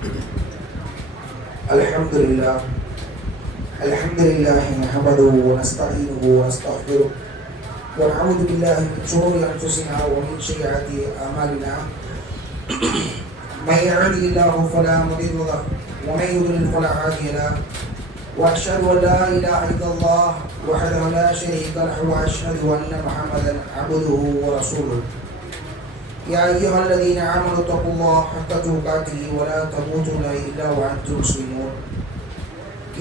الحمد لله نحمده ونستعينه ونستغفره ونعوذ بالله من شرور انفسنا ومن سيئات اعمالنا. من يهده الله فلا مضل له ومن يضلل فلا هادي له. واشهد ان لا اله الا الله وحده لا شريك له واشهد ان محمدا عبده ورسوله. يا ايها الذين امنوا اتقوا الله حق تقاته ولا تموتن الا وانتم مسلمون.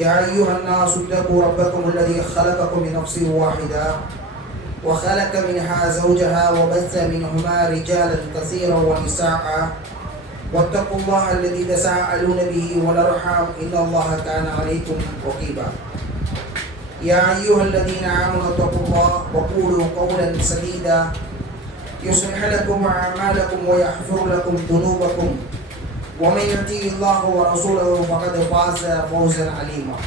يا ايها الناس اتقوا ربكم الذي خلقكم من نفس واحده وخلق منها زوجها وبث منهما رجالا كثيرا ونساء واتقوا الله الذي تساءلون به والارحام ان الله كان عليكم رقيبا. يا ايها الذين امنوا اتقوا الله وقولوا قولا سديدا يصلح لكم اعمالكم ويغفر لكم ذنوبكم ومن يطع الله ورسوله فقد فاز فوزا عليما.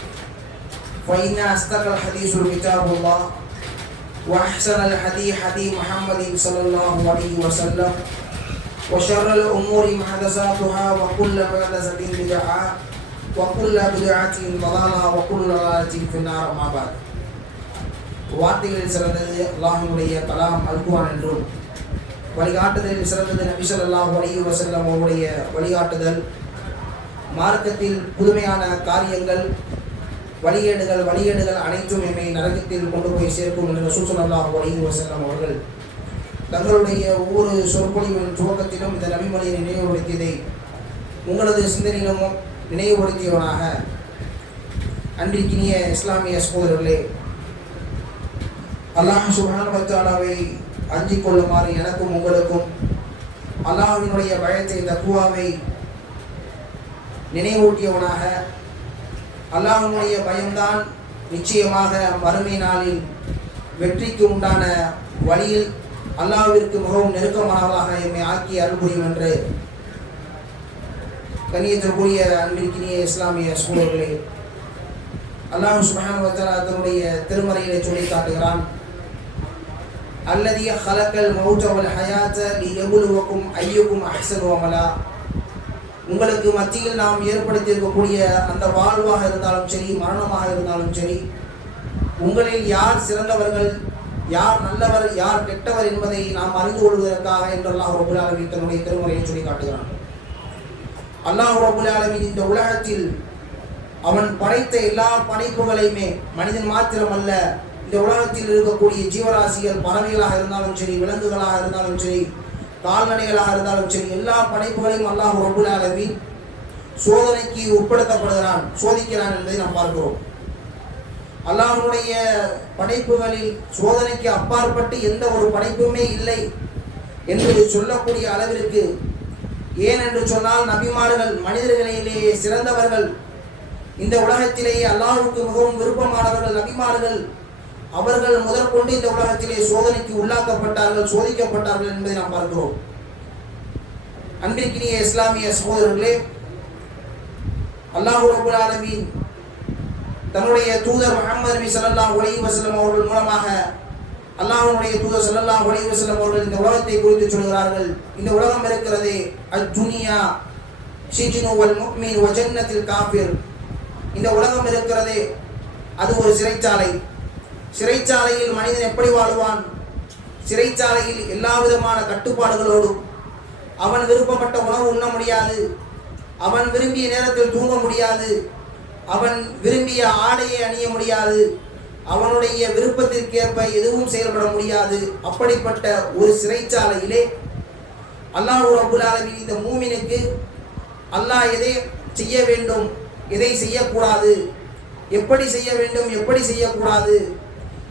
فان اصدق الحديث كتاب الله واحسن الحديث حديث محمد صلى الله عليه وسلم وشر الامور محدثاتها وكل محدثة بدعة وكل بدعة ضلالة وكل ضلالة في النار. ما بعد. வார்த்தைகளில் சிறந்தது அல்லாஹ்வுடைய கலாம் அல்குர்ஆன் என்றும் வழிகாட்டுதலில் சிறந்தது நபி ஸல்லல்லாஹு அலைஹி வஸல்லம் அவருடைய வழிகாட்டுதல். மார்க்கத்தில் புதுமையான காரியங்கள் வழிகேடுகள் அனைத்தும் எம்மை நரகத்தில் கொண்டு போய் சேர்க்கும் என்று ரசூல் ஸல்லல்லாஹு அலைஹி வஸல்லம் அவர்கள் தங்களுடைய ஒவ்வொரு சொற்பொழிவின் துவக்கத்திலும் இந்த நபிமொழியை நினைவுபடுத்தியதை உங்களது சிந்தனையிலும் நினைவுபடுத்தியவனாக, அன்றிக்கினிய இஸ்லாமிய சகோதரர்களே, அல்லாஹ் சுப்ஹானஹு வ தஆலாவை அஞ்சிக் கொள்ளுமாறு எனக்கும் உங்களுக்கும் அல்லாஹ்வினுடைய பயத்தை தக்வாவை நினைவூட்டியவனாக, அல்லாஹ்வினுடைய பயம்தான் நிச்சயமாக மறுமை நாளில் வெற்றிக்கு உண்டான வழியில் அல்லாஹ்விற்கு மிகவும் நெருக்கமானவர்களாக எம்மை ஆக்கி அருள் புரியும் என்று கண்ணியத்திற்குரிய அன்பிற்கினிய இஸ்லாமிய சகோதரர்களே, அல்லாஹ் சுப்ஹானஹு வ தஆலா தன்னுடைய திருமறையிலே சொல்லி காட்டுகிறான், அல்லதி ஹலக்கல் மௌத வல் ஹயாத லியப்லுவக்கும் அய்யுக்கும் அஹ்ஸனு அமலா. உங்களுக்கு மத்தியில் நாம் ஏற்படுத்தியிருக்கக்கூடிய அந்த வாழ்வாக இருந்தாலும் சரி, மரணமாக இருந்தாலும் சரி, உங்களில் யார் சிறந்தவர்கள், யார் நல்லவர், யார் கெட்டவர் என்பதை நாம் அறிந்து கொள்வதற்காக என்று அல்லாஹ் ரப்பல் ஆலமீன் தன்னுடைய திருமறையை சொல்லி காட்டுகிறான். அல்லாஹ் ரப்பல் ஆலமீன் இந்த உலகத்தில் அவன் படைத்த எல்லா படைப்புகளையுமே, மனிதன் மாத்திரமல்ல, இந்த உலகத்தில் இருக்கக்கூடிய ஜீவராசிகள், பறவைகளாக இருந்தாலும் சரி, விலங்குகளாக இருந்தாலும் சரி, கால்நடைகளாக இருந்தாலும் சரி, எல்லா படைப்புகளையும் அல்லாஹ் ரப்பல் ஆலமீன் சோதனைக்கு உட்படுத்தப்படுகிறான், சோதிக்கிறான் என்பதை நாம் பார்க்கிறோம். அல்லாஹ்வுடைய படைப்புகளில் சோதனைக்கு அப்பாற்பட்டு எந்த ஒரு படைப்புமே இல்லை என்று சொல்லக்கூடிய அளவிற்கு, ஏன் என்று சொன்னால் நபிமார்கள் மனிதர்களிலேயே சிறந்தவர்கள், இந்த உலகத்திலேயே அல்லாஹ்வுக்கு மிகவும் விருப்பமானவர்கள் நபிமார்கள். அவர்கள் முதற்கொண்டு இந்த உலகத்திலே சோதனைக்கு உள்ளாக்கப்பட்டார்கள், சோதிக்கப்பட்டார்கள் என்பதை நாம் பார்க்கிறோம். அன்பிற்கினிய இஸ்லாமிய சகோதரர்களே, அல்லாஹ் ரப்பல் ஆலமீன் தன்னுடைய தூதர் முஹம்மது நபி ஸல்லல்லாஹு அலைஹி வஸல்லம் அவர்கள் மூலமாக, அல்லாஹ்வுடைய தூதர் ஸல்லல்லாஹு அலைஹி வஸல்லம் அவர்கள் இந்த உலகத்தை குறித்து சொல்கிறார்கள். இந்த உலகம் இருக்கிறதே, அத்துனியா ஷிஜ்னு வல் முஃமின் வ ஜன்னத்துல் காஃபிர். இந்த உலகம் இருக்கிறதே அது ஒரு சிறைச்சாலை. சிறைச்சாலையில் மனிதன் எப்படி வாழ்வான்? சிறைச்சாலையில் எல்லா விதமான கட்டுப்பாடுகளோடும், அவன் விருப்பப்பட்ட உணவு உண்ண முடியாது, அவன் விரும்பிய நேரத்தில் தூங்க முடியாது, அவன் விரும்பிய ஆடையை அணிய முடியாது, அவனுடைய விருப்பத்திற்கேற்ப எதுவும் செயல்பட முடியாது. அப்படிப்பட்ட ஒரு சிறைச்சாலையிலே அல்லாஹ் ரப்பல் ஆலமீன் இந்த மூமினுக்கு அல்லாஹ் எதை செய்ய வேண்டும், எதை செய்யக்கூடாது, எப்படி செய்ய வேண்டும், எப்படி செய்யக்கூடாது,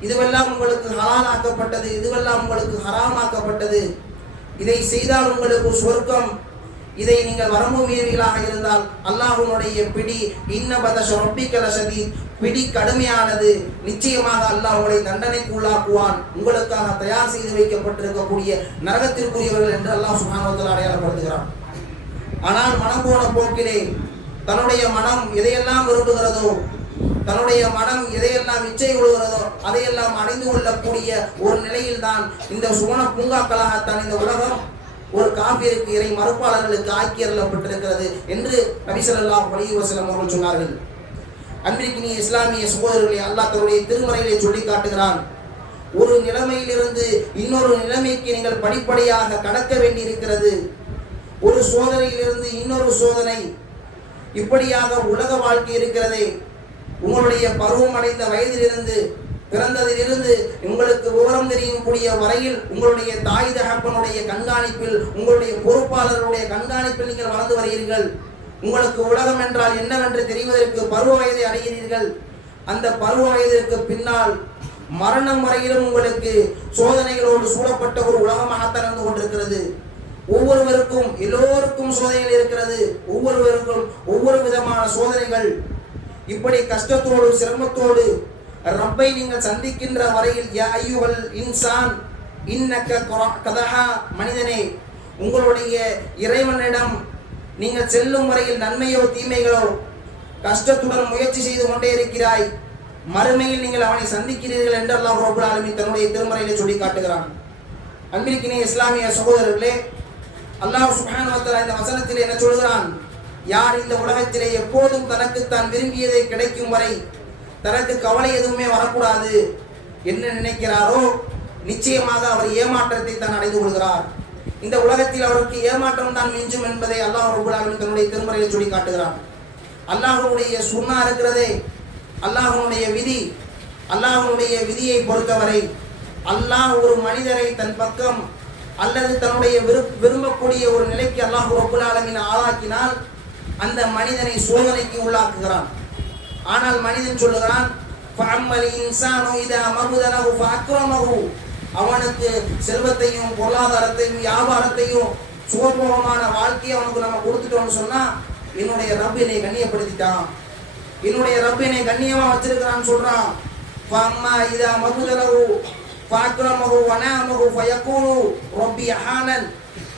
இதுவெல்லாம் உங்களுக்கு ஹலால் ஆக்கப்பட்டது, இதுவெல்லாம் உங்களுக்கு ஹராம் ஆக்கப்பட்டது, இதை செய்தால் உங்களுக்கு சொர்க்கம், இதை நீங்கள் வரம்பு மீறிகளாக இருந்தால் அல்லாஹ்வுடைய பிடி இன்னபதஷ ரப்பிக லஷதீத், பிடி கடுமையானது, நிச்சயமாக அல்லாஹ் உங்களை தண்டனைக்கு உள்ளாக்குவான், உங்களுக்காக தயார் செய்து வைக்கப்பட்டிருக்கக்கூடிய நரகத்திற்குரியவர்கள் என்று அல்லாஹ் சுப்ஹானஹு வ தஆலா அடையாளப்படுத்துகிறான். ஆனால் மனம் போன போக்கிலே தன்னுடைய மனம் எதையெல்லாம் விரும்புகிறதோ, தன்னுடைய மனம் எதையெல்லாம் இச்சை கொள்கிறதோ அதையெல்லாம் அறிந்து கொள்ளக்கூடிய ஒரு நிலையில் தான் இந்த சுவன பூங்காக்களாகத்தான் இந்த உலகம் ஒரு காபிருக்கு, இறை மறுப்பாளர்களுக்கு ஆக்கி அருளப்பட்டிருக்கிறது என்று நபி ஸல்லல்லாஹு அலைஹி வஸல்லம் அவர்கள் சொன்னார்கள். அன்பிற்கினிய இஸ்லாமிய சகோதரர்களை, அல்லாஹ் தன்னுடைய திருமறையிலே சொல்லி காட்டுகிறான், ஒரு நிலைமையிலிருந்து இன்னொரு நிலைமைக்கு நீங்கள் படிப்படியாக கடக்க வேண்டியிருக்கிறது. ஒரு சோதனையிலிருந்து இன்னொரு சோதனை, இப்படியாக உலக வாழ்க்கை இருக்கிறதே. உங்களுடைய பருவம் அடைந்த வயதிலிருந்து, பிறந்ததிலிருந்து உங்களுக்கு விவரம் தெரியக்கூடிய வரையில் உங்களுடைய தாய் தகப்பனுடைய கண்காணிப்பில், உங்களுடைய பொறுப்பாளர்களுடைய கண்காணிப்பில் நீங்கள் வளர்ந்து வருகிறீர்கள். உங்களுக்கு உலகம் என்றால் என்னவென்று தெரிவதற்கு பருவ வயதை அடைகிறீர்கள். அந்த பருவ வயதிற்கு பின்னால் மரணம் வரையிலும் உங்களுக்கு சோதனைகளோடு சூழப்பட்ட ஒரு உலகமாகத்தான் நடந்து கொண்டிருக்கிறது. ஒவ்வொருவருக்கும், எல்லோருக்கும் சோதனைகள் இருக்கிறது. ஒவ்வொருவருக்கும் ஒவ்வொரு விதமான சோதனைகள். இப்படி கஷ்டத்தோடு சிரமத்தோடு ரப்பை நீங்கள் சந்திக்கின்ற வரையில், யா அய்யுஹல் இன்சான் இன்னக கதஹா, மனிதனே உங்களுடைய இறைவனிடம் நீங்கள் செல்லும் வரையில் நன்மையோ தீமைகளோ கஷ்டத்துடன் முயற்சி செய்து கொண்டே இருக்கிறாய். மறுமையில் நீங்கள் அவனை சந்திக்கிறீர்கள் என்று அல்லாஹ் ரப்பல் ஆலமீன் தன்னுடைய திருமறையிலே சொல்லி காட்டுகிறான். அன்பிற்கினிய இஸ்லாமிய சகோதரர்களே, அல்லாஹ் சுப்ஹானஹு வ தஆலா இந்த வசனத்திலே என்ன சொல்கிறான்? யார் இந்த உலகத்திலே எப்போதும் தனக்கு தான் விரும்பியதை கிடைக்கும் வரை தனக்கு கவலை எதுவுமே வரக்கூடாது என்ன நினைக்கிறாரோ, நிச்சயமாக அவர் ஏமாற்றத்தை தான் அடைந்து கொள்கிறார். இந்த உலகத்தில் அவருக்கு ஏமாற்றம் தான் மிஞ்சும் என்பதை அல்லாஹ் ரப்பல் ஆலமீன் தன்னுடைய திருமறையில் சொல்லி காட்டுகிறான். அல்லாஹ்வுடைய சுன்னா இருக்கிறதே, அல்லாஹ்வுடைய விதி, அல்லாஹ்வுடைய விதியை பொறுத்தவரை அல்லாஹ் ஒரு மனிதரை தன் பக்கம் அல்லது தன்னுடைய விரும்பக்கூடிய ஒரு நிலைக்கு அல்லாஹ் ரப்பல் ஆலமீன் ஆளாக்கினால் அந்த மனிதனை சோதனைக்கு உள்ளாக்குகிறான். ஆனால் மனிதன் சொல்லுகிறான், ஃபஅம்மல் இன்சானு இதா மபுதலஹு ஃபஅக்ரமஹு, அவனுக்கு செல்வத்தையும் பொருளாதாரத்தையும் வியாபாரத்தையும் சுகபோகமான வாழ்க்கையை அவனுக்கு நம்ம கொடுத்துட்டோம்னு சொன்னா, என்னுடைய ரப் என்னை கண்ணியப்படுத்திட்டான், என்னுடைய ரப் என்னை கண்ணியமா வச்சிருக்கிறான்னு சொல்றான். ஃபஅம்மா இதா மபுதலஹு ஃபஅக்ரமஹு வனஅமஹு ஃபயகூலு ரப்பி அஹானன்,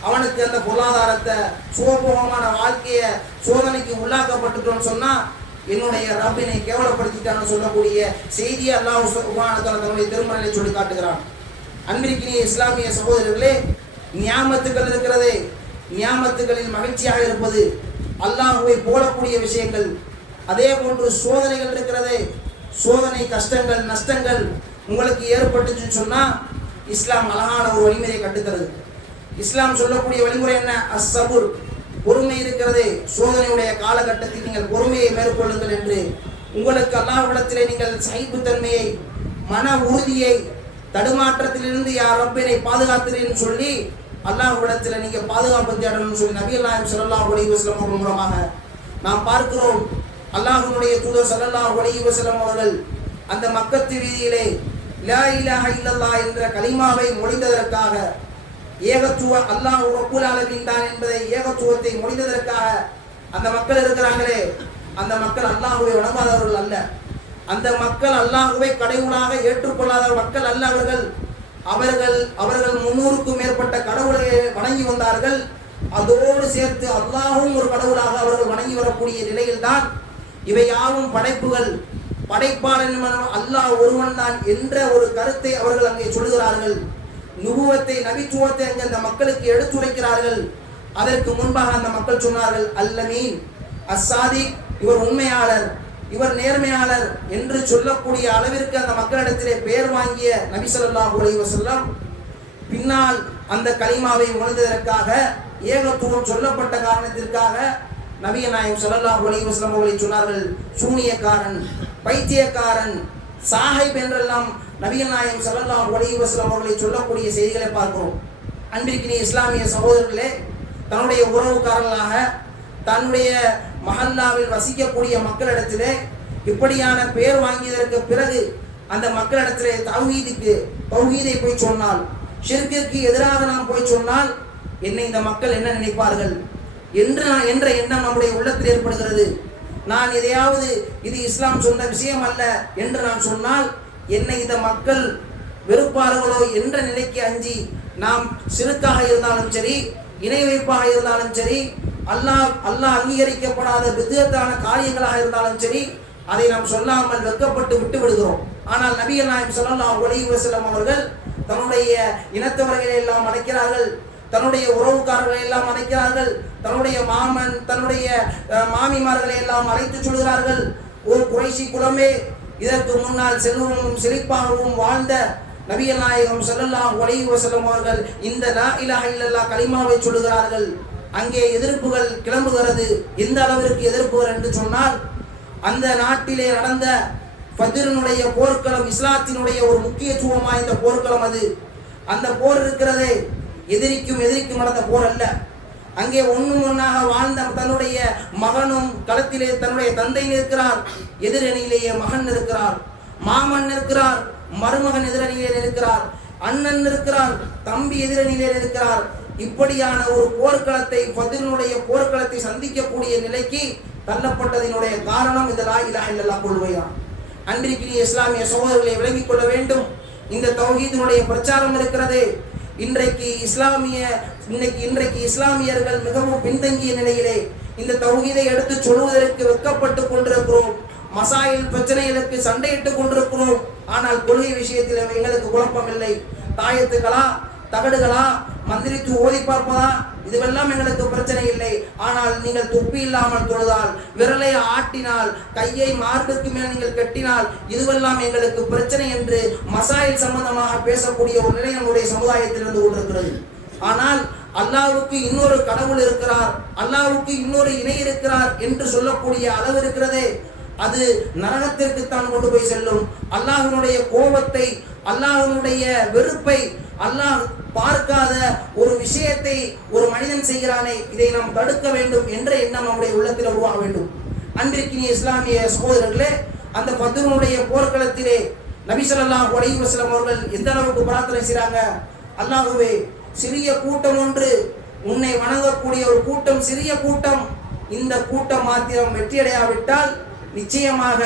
அவனுக்கு அந்த பொருளாதாரத்தை சுகபோகமான வாழ்க்கையை சோதனைக்கு உள்ளாக்கப்பட்டுட்டோன்னு சொன்னா, என்னுடைய ரப்பினை கேவலப்படுத்திட்டான்னு சொல்லக்கூடிய செய்தியை அல்லாஹ் சுப்ஹானஹு வ தஆலா தன்னுடைய திருமறையிலே சொல்லி காட்டுகிறான். அன்பிற்கினிய இஸ்லாமிய சகோதரர்களே, நியாமத்துகள் இருக்கிறதே, நியாமத்துகளில் மகிழ்ச்சியாக இருப்பது, அல்லாஹ்வை போலக்கூடிய விஷயங்கள். அதே போன்று சோதனைகள் இருக்கிறதே, சோதனை, கஷ்டங்கள், நஷ்டங்கள் உங்களுக்கு ஏற்பட்டுச்சுன்னு சொன்னா இஸ்லாம் அழகான ஒரு வழிமுறையை கட்டுத்தருது. இஸ்லாம் சொல்லக்கூடிய வழிமுறை என்ன? அஸ்ஸபுர், பொறுமை இருக்கிறதே. சோதனையுடைய காலகட்டத்தில் நீங்கள் பொறுமையை மேற்கொள்ளுங்கள் என்று உங்களுக்கு அல்லாஹ்விடத்திலே நீங்கள் சகிப்புத்தன்மையை, மன உறுதியை, தடுமாற்றத்திலிருந்து யார் ரப்பினை பாதுகாத்துறேன்னு சொல்லி அல்லாஹ்விடத்தில் நீங்கள் பாதுகாப்பு தேடணும்னு சொல்லி நபிகள் நாயகம் ஸல்லல்லாஹு அலைஹி வஸல்லம் அவர்கள் மூலமாக நாம் பார்க்கிறோம். அல்லாஹ்வுடைய தூதர் ஸல்லல்லாஹு அலைஹி வஸல்லம் அவர்கள் அந்த மக்கத்து வீதியிலே லா இலாஹ இல்லல்லாஹ் என்ற கலிமாவை மொழிந்ததற்காக, ஏகத்துவ அல்லாஹ் ரப்புல் ஆலமீன் தான் என்பதை, ஏகத்துவத்தை மொழிந்ததற்காக அந்த மக்கள் இருக்கிறாங்களே, அந்த மக்கள் அல்லாஹ்வை வணங்காதவர்கள் அல்ல. அந்த மக்கள் அல்லாஹ்வை கடவுளாக ஏற்றுக்கொள்ளாத மக்கள் அல்ல. அவர்கள் 300க்கும் மேற்பட்ட கடவுளை வணங்கி வந்தார்கள். அதோடு சேர்த்து அல்லாஹும் ஒரு கடவுளாக அவர்கள் வணங்கி வரக்கூடிய நிலையில்தான் இவை யாவும் படைப்புகள், படைப்பாளன் அல்லாஹ் ஒருவன் தான் என்ற ஒரு கருத்தை அவர்கள் அங்கே சொல்லுகிறார்கள். நுபுவத்தை, நபித்துவத்தை அங்கே அந்த மக்களுக்கு எடுத்துரைக்கிறார்கள். அதற்கு முன்பாக அந்த மக்கள் சொன்னார்கள், அல்லமீன், அஸ்ஸாதிக், இவர் உண்மையாளர், இவர் நேர்மையாளர் என்று சொல்லக்கூடிய அளவிற்கு அந்த மக்களிடத்திலே பெயர் வாங்கிய நபி ஸல்லல்லாஹு அலைஹி வஸல்லம் பின்னால் அந்த கலிமாவை மொழிந்ததற்காக, ஏகத்துவம் சொல்லப்பட்ட காரணத்திற்காக நபிகள் நாயகம் ஸல்லல்லாஹு அலைஹி வஸல்லம் அவர்களை சொன்னார்கள், சூனியக்காரன், பைத்தியக்காரன், சாஹிப் என்றெல்லாம் நபிகள் நாயகம் ஸல்லல்லாஹு அலைஹி வஸல்லம் அவர்களை சொல்லக்கூடிய செய்திகளை பார்க்கிறோம். அன்பிற்கினிய இஸ்லாமிய சகோதரர்களே, தன்னுடைய உறவுக்காரர்களாக தன்னுடைய மஹல்லாவில் வசிக்கக்கூடிய மக்களிடத்திலே இப்படியான பெயர் வாங்கியதற்கு பிறகு அந்த மக்களிடத்திலே தௌஹீதை போய் சொன்னால், ஷிர்கிற்கு எதிராக நாம் போய் சொன்னால் என்னை இந்த மக்கள் என்ன நினைப்பார்கள் என்ற எண்ணம் நம்முடைய உள்ளத்தில் ஏற்படுகிறது. நான் எதையாவது இது இஸ்லாம் சொன்ன விஷயம் அல்ல என்று நான் சொன்னால் என்னை இந்த மக்கள் வெறுப்பார்களோ என்ற நிலைக்கு அஞ்சி நாம் ஷிர்காக இருந்தாலும் சரி, இணை வைப்பாக இருந்தாலும் சரி, அல்லாஹ் அங்கீகரிக்கப்படாத பித்அத்தான காரியங்களாக இருந்தாலும் சரி, அதை நாம் சொல்லாமல் வெட்கப்பட்டு விட்டு விடுகிறோம். ஆனால் நபிகள் நாயகம் ஸல்லல்லாஹு அலைஹி வஸல்லம் அவர்கள் தன்னுடைய இனத்தவர்களை எல்லாம் அழைக்கிறார்கள். தன்னுடைய உறவுக்காரர்களை எல்லாம் அழைக்கிறார்கள். தன்னுடைய மாமன் தன்னுடைய மாமிமார்களை எல்லாம் அழைத்து சொல்கிறார்கள், ஓ குறைஷி குலமே, இதற்கு முன்னால் செல்வமும் செழிப்பாகவும் வாழ்ந்த நபிகள் நாயகம் ஸல்லல்லாஹு அலைஹி வஸல்லம் அவர்கள் இந்த லா இலாஹ இல்லல்லாஹ் கலிமாவை சொல்லுகிறார்கள். அங்கே எதிர்ப்புகள் கிளம்புகிறது. எந்த அளவிற்கு எதிர்ப்புகள் என்று சொன்னால், அந்த நாட்டிலே நடந்த ஃபத்ருனுடைய போர்க்களம் இஸ்லாத்தினுடைய ஒரு முக்கியத்துவம் வாய்ந்த போர்க்களம் அது. அந்த போர் இருக்கிறதே எதிரிக்கும் நடந்த போர் அல்ல. அங்கே ஒன்றாக வாழ்ந்த தன்னுடைய மகனும் களத்திலே தன்னுடைய தந்தை நிற்கிறார், எதிரணியிலேயே மகன் இருக்கிறார், மாமன் இருக்கிறார், மருமகன் எதிரணியிலே இருக்கிறார், அண்ணன் இருக்கிறார், தம்பி எதிரணியிலே இருக்கிறார். இப்படியான ஒரு போர்க்களத்தை ஃபத்ருனுடைய போர்க்களத்தை சந்திக்கக்கூடிய நிலைக்கு தள்ளப்பட்டதினுடைய காரணம் இந்த லா இலாஹ இல்லல்லாஹ் கொள்கைதான். அன்றைக்கு இஸ்லாமிய சகோதரர்களை விளங்கிக் கொள்ள வேண்டும். இந்த தௌஹீதினுடைய பிரச்சாரம் இருக்கிறது. இன்றைக்கு இஸ்லாமியர்கள் மிகவும் பின்தங்கிய நிலையிலே இந்த தௌஹீதை எடுத்து சொல்வதற்கு வெட்கப்பட்டு கொண்டிருக்கிறோம். மசாயில் பிரச்சனைகளுக்கு சண்டையிட்டுக் கொண்டிருக்கிறோம். ஆனால் கொள்கை விஷயத்தில் எங்களுக்கு குழப்பம் இல்லை. தாயத்துகளா, தகடுகளா, மந்திரித்து ஓதி பார்ப்பதா, இதுவெல்லாம் எங்களுக்கு பிரச்சனை இல்லை. ஆனால் நீங்கள் தொப்பி இல்லாமல் தொழுதால், விரலை ஆட்டினால், கையை மார்புக்கு மேல் நீங்கள் கட்டினால், இதுவெல்லாம் எங்களுக்கு பிரச்சனை என்று மசாயில் சம்பந்தமாக பேசக்கூடிய ஒரு நிலை நம்முடைய சமுதாயத்தில் இருந்து கொண்டிருக்கிறது. ஆனால் அல்லாஹ்வுக்கு இன்னொரு கடவுள் இருக்கிறார், அல்லாஹ்வுக்கு இன்னொரு இணை இருக்கிறார் என்று சொல்லக்கூடிய அளவு இருக்கிறதே, அது நரகத்திற்கு தான் கொண்டு போய் செல்லும். அல்லாஹ்வினுடைய கோபத்தை, அல்லாஹ்வினுடைய வெறுப்பை, அல்லாஹ் பார்க்காத ஒரு விஷயத்தை ஒரு மனிதன் செய்கிறானே, இதை நாம் தடுக்க வேண்டும் என்ற எண்ணம் நம்முடைய உள்ளத்தில் உருவாக வேண்டும். அன்றைக்கு இஸ்லாமிய சகோதரர்களே, அந்த ஃபத்ருனுடைய போர்க்களத்திலே நபி ஸல்லல்லாஹு அலைஹி வஸல்லம் அவர்கள் எந்த அளவுக்கு பிரார்த்தனை செய்றாங்க, அல்லாஹ்வே சிறிய கூட்டம் ஒன்று, உன்னை வணங்கக்கூடிய ஒரு கூட்டம், சிறிய கூட்டம், இந்த கூட்டம் மாத்திரம் வெற்றியடையாவிட்டால் நிச்சயமாக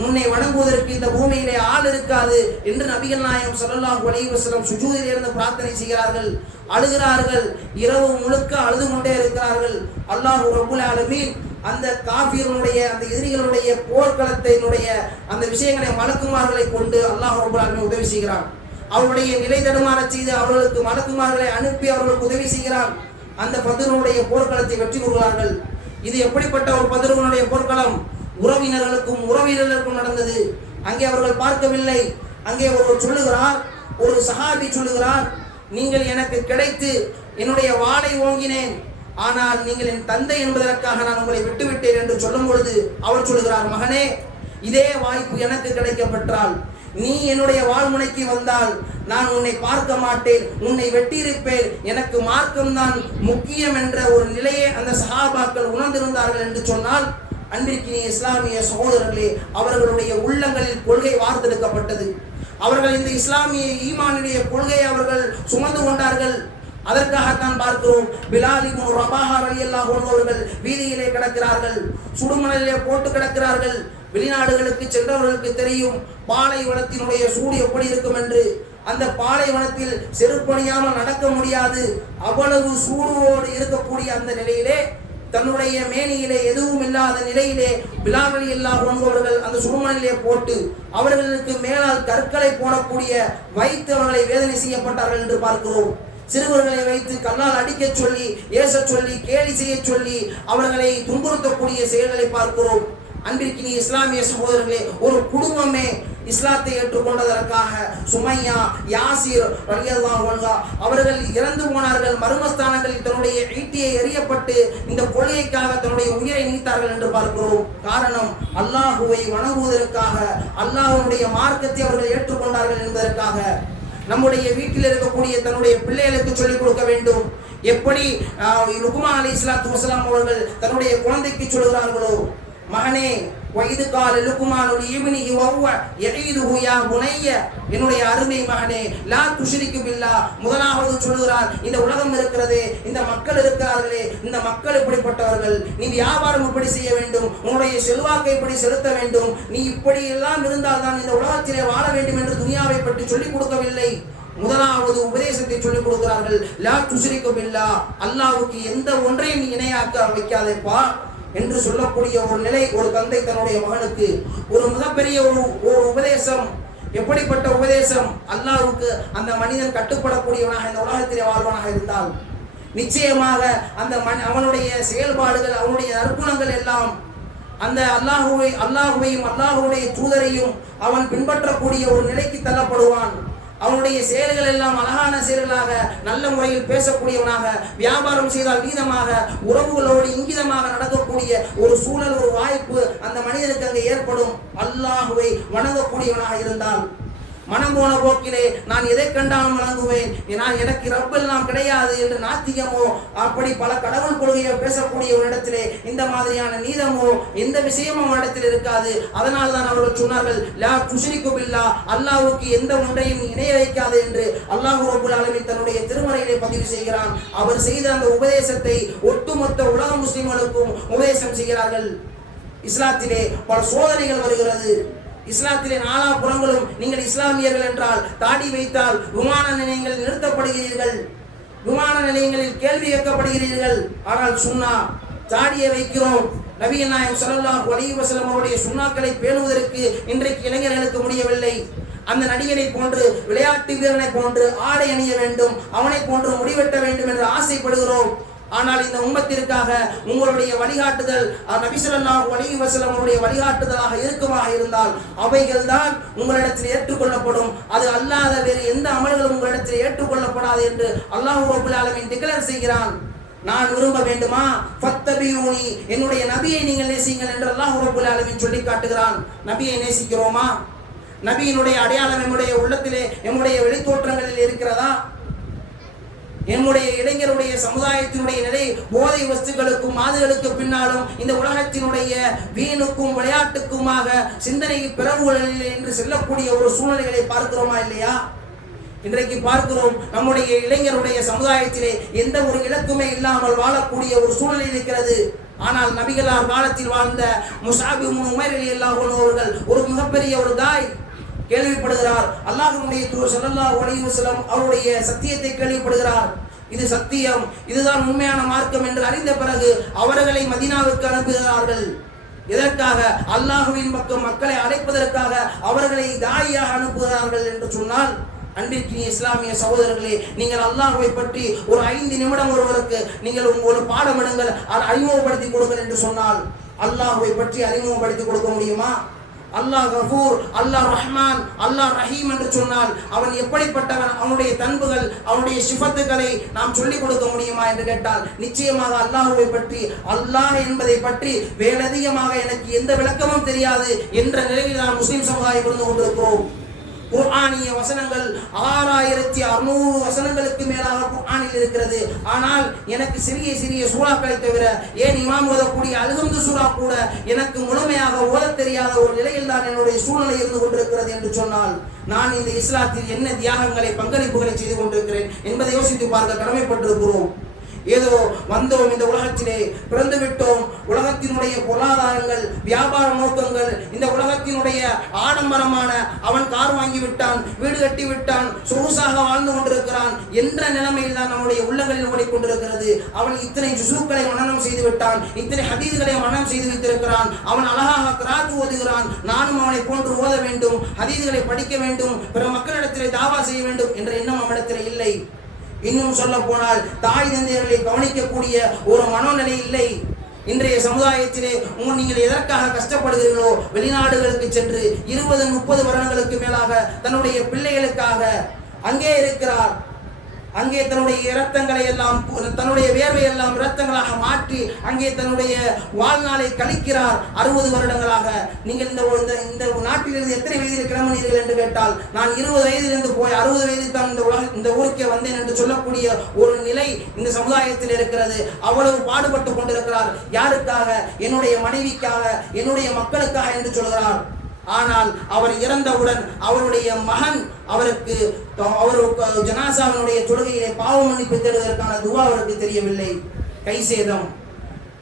உன்னை வணங்குவதற்கு இந்த பூமியிலே ஆள் இருக்காது என்று நபிகள் நாயகம் ஸல்லல்லாஹு அலைஹி வஸல்லம் சுஜூதில் இருந்து பிரார்த்தனை செய்கிறார்கள், அழுகிறார்கள், இரவு முழுக்க அழுது கொண்டே இருக்கிறார்கள். அல்லாஹ் ரப்புல் ஆலமீன் அந்த காஃபிர்களுடைய, அந்த எதிரிகளுடைய போர்க்களத்தினுடைய அந்த விஷயங்களை மலக்குமார்களை கொண்டு அல்லாஹ் ரப்புல் ஆலமீன் உதவி செய்கிறான். அவருடைய நிலை தடுமாற செய்து அவர்களுக்கு மலக்குமார்களை அனுப்பி அவர்களுக்கு உதவி செய்கிறான். அந்த ஃபத்ருனுடைய போர்க்களத்தை வெற்றி கொள்கிறார்கள். இது எப்படிப்பட்ட ஒரு ஃபத்ருனுடைய போர்க்களம்? உறவினர்களுக்கும் உறவினர்களுக்கும் நடந்தது. அங்கே அவர்கள் பார்க்கவில்லை. அங்கே ஒருவர் சொல்லுகிறார், ஒரு சஹாபி சொல்லுகிறார், நீங்கள் எனக்கு கிடைத்து என்னுடைய வாளை ஓங்கினேன், ஆனால் நீங்கள் என் தந்தை என்பதற்காக நான் உங்களை விட்டுவிட்டேன் என்று சொல்லும் பொழுது அவர் சொல்லுகிறார், மகனே, இதே வாய்ப்பு எனக்கு கிடைக்கப்பெற்றால் நீ என்னுடைய வாழ்முனைக்கு வந்தால் நான் உன்னை பார்க்க மாட்டேன், உன்னை வெட்டியிருப்பேன், எனக்கு மார்க்கம்தான் முக்கியம் என்ற ஒரு நிலையை அந்த சஹாபாக்கள் உணர்ந்திருந்தார்கள் என்று சொன்னால், அன்றைக்கு இஸ்லாமிய சகோதரர்களே, அவர்களுடைய உள்ளங்களில் கொள்கை வார்த்தெடுக்கப்பட்டது. அவர்கள் இந்த இஸ்லாமிய ஈமானுடைய கொள்கையை அவர்கள் சுமந்து கொண்டார்கள். அதற்காகத்தான் பார்க்கிறோம், பிலால் இப்னு ரபாஹா ரலியல்லாஹு அன்ஹு அவர்கள் வீதியிலே கிடக்கிறார்கள், சுடுமணலிலே போட்டு கிடக்கிறார்கள். வெளிநாடுகளுக்கு சென்றவர்களுக்கு தெரியும் பாலைவனத்தினுடைய சூடு எப்படி இருக்கும் என்று. அந்த பாலைவனத்தில் செருப்பணியாமல் நடக்க முடியாது, அவ்வளவு சூடுவோடு இருக்கக்கூடிய அந்த நிலையிலே, தன்னுடைய மேனியிலே எதுவும் இல்லாத நிலையிலே பிலால் ரலியல்லாஹு அன்ஹு அவர்கள் அந்த சுடுமணலிலே போட்டு அவர்களுக்கு மேலால் கற்களை போடக்கூடிய வைத்து அவர்களை வேதனை செய்யப்பட்டார்கள் என்று பார்க்கிறோம். சிறுவர்களை வைத்து கல்லால் அடிக்க சொல்லி, ஏச சொல்லி, கேலி செய்ய சொல்லி அவர்களை துன்புறுத்தக்கூடிய செயல்களை பார்க்கிறோம். அன்றைக்கு இஸ்லாமிய சகோதரர்களே, ஒரு குடும்பமே இஸ்லாத்தை ஏற்றுக்கொண்டதற்காக சுமையா, யாசிர் ரலியல்லாஹு அன்ஹு அவர்கள் இறந்து போனார்கள். மர்மஸ்தானங்களில் தன்னுடைய ஈட்டியை எறியப்பட்டு இந்த கொள்கைக்காக தன்னுடைய உயிரை நீத்தார்கள் என்று பார்க்கிறோம். காரணம், அல்லாஹுவை வணங்குவதற்காக, அல்லாஹ்வுடைய மார்க்கத்தை அவர்கள் ஏற்றுக்கொண்டார்கள் என்பதற்காக. நம்முடைய வீட்டில் இருக்கக்கூடிய தன்னுடைய பிள்ளைகளுக்கு சொல்லிக் கொடுக்க வேண்டும். எப்படி லுக்மான் அலைஹிஸ்ஸலாத்து வஸலாம் அவர்கள் தன்னுடைய குழந்தைக்கு சொல்கிறார்களோ, மகனே, வயது கால லுக்மான் இப்னிஹி வஹுவ யஈதுஹு யா புனைய, என்னுடைய அருமை மகனே, லா துஷ்ரிகு பில்லாஹ். முதலாவது சொல்கிறார், இந்த உலகம் இருக்கிறதே, இந்த மக்கள் இருக்கிறார்களே, இந்த மக்கள் இப்படிப்பட்டவர்கள், நீ வியாபாரம் இப்படி செய்ய வேண்டும், உன்னுடைய செல்வாக்கை இப்படி செலுத்த வேண்டும், நீ இப்படி எல்லாம் இருந்தால் தான் இந்த உலகத்திலே வாழ வேண்டும் என்று துனியாவை பற்றி சொல்லிக் கொடுக்கவில்லை. முதலாவது உபதேசத்தை சொல்லிக் கொடுக்கிறார்கள், லா துஷ்ரிகு பில்லாஹ், அல்லாஹ்வுக்கு எந்த ஒன்றையும் நீ இணையாக்க வைக்காதேப்பா என்று சொல்லக்கூடிய ஒரு நிலை ஒரு தந்தை தன்னுடைய மகனுக்கு. ஒரு மிகப்பெரிய ஒரு உபதேசம். எப்படிப்பட்ட உபதேசம்? அல்லாஹ்வுக்கு அந்த மனிதன் கட்டுப்படக்கூடியவனாக இந்த உலகத்திலே வாழ்வனாக இருந்தால் நிச்சயமாக அந்த அவனுடைய செயல்பாடுகள், அவனுடைய நற்குணங்கள் எல்லாம் அந்த அல்லாஹுவையும் அல்லாஹுடைய தூதரையும் அவன் பின்பற்றக்கூடிய ஒரு நிலைக்கு தள்ளப்படுவான். அவனுடைய செயல்கள் எல்லாம் அழகான செயல்களாக, நல்ல முறையில் பேசக்கூடியவனாக, வியாபாரம் செய்தால் நீதமாக, உறவுகளோடு இங்கிதமாக நடக்கக்கூடிய ஒரு சூழல், ஒரு வாய்ப்பு அந்த மனிதனுக்கு அங்கே ஏற்படும். அல்லாஹுவை வணங்கக்கூடியவனாக இருந்தால், மனம் போன போக்கிலே நான் எதை கண்டாலும் வணங்குவேன், எனக்கு ரப்பெல்லாம் கிடையாது என்று நாத்திகமோ அப்படி பல கடவுள் கொள்கையை பேசக்கூடிய ஒரு இடத்திலே இந்த மாதிரியான நீதமோ எந்த விஷயமும் இடத்தில் இருக்காது. அதனால் தான் அவர்கள் சொன்னார்கள், லா துஷ்ரிகு பில்லாஹ், அல்லாஹ்வுக்கு எந்த ஒன்றையும் இணைய வைக்காது என்று அல்லாஹ் ரப்பல் ஆலமீன் தன்னுடைய திருமறையிலே பதிவு செய்கிறான். அவர் செய்த அந்த உபதேசத்தை ஒட்டுமொத்த உலக முஸ்லிம்களுக்கும் உபதேசம் செய்கிறார்கள். இஸ்லாத்திலே பல சோதனைகள் வருகிறது. இஸ்லாத்திலே நாலா புறங்களும் நீங்கள் இஸ்லாமியர்கள் என்றால் தாடி வைத்தால் விமான நிலையங்களில் நிறுத்தப்படுகிறீர்கள், விமான நிலையங்களில் கேள்வி கேட்கப்படுகிறீர்கள். ஆனால் சுன்னா தாடியை வைக்கிறோம். நபிகள் நாயகம் ஸல்லல்லாஹு அலைஹி வஸல்லம் அவருடைய சுன்னாக்களை பேணுவதற்கு இன்றைக்கு இளைஞர்களுக்கு முடியவில்லை. அந்த நடிகனை போன்று, விளையாட்டு வீரனை போன்று ஆடை அணிய வேண்டும், அவனை போன்று முடிவெட்ட வேண்டும் என்று ஆசைப்படுகிறோம். ஆனால் இந்த உம்மத்திற்காக உங்களுடைய வழிகாட்டுதல் நபி ஸல்லல்லாஹு அலைஹி வஸல்லம் அவருடைய வழிகாட்டுதலாக இருக்குமாக இருந்தால் அவைகள் தான் உங்களிடத்தில் ஏற்றுக்கொள்ளப்படும். அது அல்லாத வேறு எந்த அமல்களும் உங்களிடத்தில் ஏற்றுக்கொள்ளப்படாது என்று அல்லாஹ் ரப்பல் ஆலமீன் டிக்ளேர் செய்கிறான். நான் விரும்ப வேண்டுமா, ஃபத்தபியூனி, என்னுடைய நபியை நீங்கள் நேசிங்கள் என்று அல்லாஹ் ரப்பல் ஆலமீன் சொல்லி காட்டுகிறான். நபியை நேசிக்கிறோமா? நபியினுடைய அடையாளம் நம்முடைய உள்ளத்திலே, நம்முடைய வெளித்தோற்றங்களில் இருக்கிறதா? நம்முடைய இளைஞருடைய சமுதாயத்தினுடைய நிலை போதை வஸ்துகளுக்கும் மாதுகளுக்கு பின்னாலும் இந்த உலகத்தினுடைய வீணுக்கும் விளையாட்டுக்குமாக சிந்தனை பிறவுகளில் என்று செல்லக்கூடிய ஒரு சூழ்நிலைகளை பார்க்கிறோமா இல்லையா? இன்றைக்கு பார்க்கிறோம், நம்முடைய இளைஞருடைய சமுதாயத்திலே எந்த ஒரு இலக்குமே இல்லாமல் வாழக்கூடிய ஒரு சூழ்நிலை இருக்கிறது. ஆனால் நபிகளார் காலத்தில் வாழ்ந்த முஸஅப் இப்னு உமைர் ரலியல்லாஹு அன்ஹு அவர்கள் ஒரு மிகப்பெரிய ஒரு தாய் கேள்விப்படுகிறார். அல்லாஹ்வுடைய தூதர் ஸல்லல்லாஹு அலைஹி வஸல்லம் அவருடைய சத்தியத்தை கேள்விப்படுகிறார். இது சத்தியம், இதுதான் உண்மையான மார்க்கம் என்று அறிந்த பிறகு அவர்களை மதீனாவுக்கு அனுப்புகிறார்கள். எதற்காக? அல்லாஹ்வின் பக்கம் மக்களை அழைப்பதற்காக அவர்களை தாயியாக அனுப்புகிறார்கள் என்று சொன்னால், அன்பிற்கினிய இஸ்லாமிய சகோதரர்களே, நீங்கள் அல்லாஹ்வை பற்றி ஒரு 5 நிமிடம் ஒருவருக்கு நீங்கள் ஒரு பாடம் எடுங்கள், அறிமுகப்படுத்தி கொடுங்கள் என்று சொன்னால் அல்லாஹ்வை பற்றி அறிமுகப்படுத்தி கொடுக்க முடியுமா? அல்லாஹ் கஃபூர், அல்லாஹ் ரஹ்மான், அல்லாஹ் ரஹீம் என்று சொன்னால் அவன் எப்படிப்பட்டவன், அவனுடைய பண்புகள், அவனுடைய சிஃபத்துகளை நாம் சொல்லிக் கொடுக்க முடியுமா என்று கேட்டால் நிச்சயமாக அல்லாஹ்வை பற்றி, அல்லாஹ் என்பதை பற்றி வேலதிகமாக எனக்கு எந்த விளக்கமும் தெரியாது என்ற நிலையில் நாம் முஸ்லிம் சமுதாயம் இருந்து கொண்டிருக்கிறோம். குர்ஆனிய வசனங்கள் 6600 வசனங்களுக்கு மேலாக குர்ஆனில் இருக்கிறது. ஆனால் எனக்கு சிறிய சிறிய சூறாக்களை தவிர, ஏன் இமாம் ஓதக்கூடிய அல்ஹம்து சூரா கூட எனக்கு முழுமையாக ஓதத் தெரியாத ஒரு நிலையில் தான் என்னுடைய சூழ்நிலை இருந்து கொண்டிருக்கிறது என்று சொன்னால் நான் இந்த இஸ்லாத்தில் என்ன தியாகங்களை, பங்களிப்புகளை செய்து கொண்டிருக்கிறேன் என்பதை யோசித்து பார்க்க கடமைப்பட்டிருக்கிறோம். ஏதோ வந்தோம், இந்த உலகத்திலே பிறந்து விட்டோம், உலகத்தினுடைய பொருளாதாரங்கள், வியாபார நோக்கங்கள், இந்த உலகத்தினுடைய ஆடம்பரமான அவன் கார் வாங்கி விட்டான், வீடு கட்டி விட்டான், சொகுசாக வாழ்ந்து கொண்டிருக்கிறான் என்ற நிலைமையில் தான் நம்முடைய உள்ளங்களில் ஓடிக்கொண்டிருக்கிறது. அவன் இத்தனை ஜுசூக்களை மனனம் செய்து விட்டான், இத்தனை ஹதீஸ்களை மனனம் செய்து வைத்திருக்கிறான், அவன் அழகாக கிராத்து ஓதுகிறான், நானும் அவனை போன்று ஓத வேண்டும், ஹதீஸ்களை படிக்க வேண்டும், பிற மக்களிடத்திலே தாவா செய்ய வேண்டும் என்ற எண்ணம் அவனிடத்தில் இல்லை. இன்னும் சொல்ல போனால் தாய் தந்தையர்களை கவனிக்கக்கூடிய ஒரு மனோநிலை இல்லை. இன்றைய சமுதாயத்திலே நீங்கள் எதற்காக கஷ்டப்படுகிறீர்களோ, வெளிநாடுகளுக்கு சென்று 20-30 வருடங்களுக்கு மேலாக தன்னுடைய பிள்ளைகளுக்காக அங்கே இருக்கிறார். அங்கே தன்னுடைய இரத்தங்களை எல்லாம், தன்னுடைய வேர்வை எல்லாம் இரத்தங்களாக மாற்றி அங்கே தன்னுடைய வாழ்நாளை கழிக்கிறார் 60 வருடங்களாக. நீங்கள் இந்த நாட்டிலிருந்து எத்தனை வயதில் கிளம்பினீர்கள் என்று கேட்டால், நான் 20 வயதிலிருந்து போய் 60 வயதில் தான் இந்த ஊருக்கே வந்தேன் என்று சொல்லக்கூடிய ஒரு நிலை இந்த சமுதாயத்தில் இருக்கிறது. அவ்வளவு பாடுபட்டு கொண்டிருக்கிறார். யாருக்காக? என்னுடைய மனைவிக்காக, என்னுடைய மக்களுக்காக என்று சொல்கிறார். ஆனால் அவர் இறந்தவுடன் அவருடைய மகன் அவருக்கு ஜனாசாவினுடைய தொழுகையிலே பாவ மன்னிப்பு தேடுவதற்கான துவா அவருக்கு தெரியவில்லை. கை சேதம்.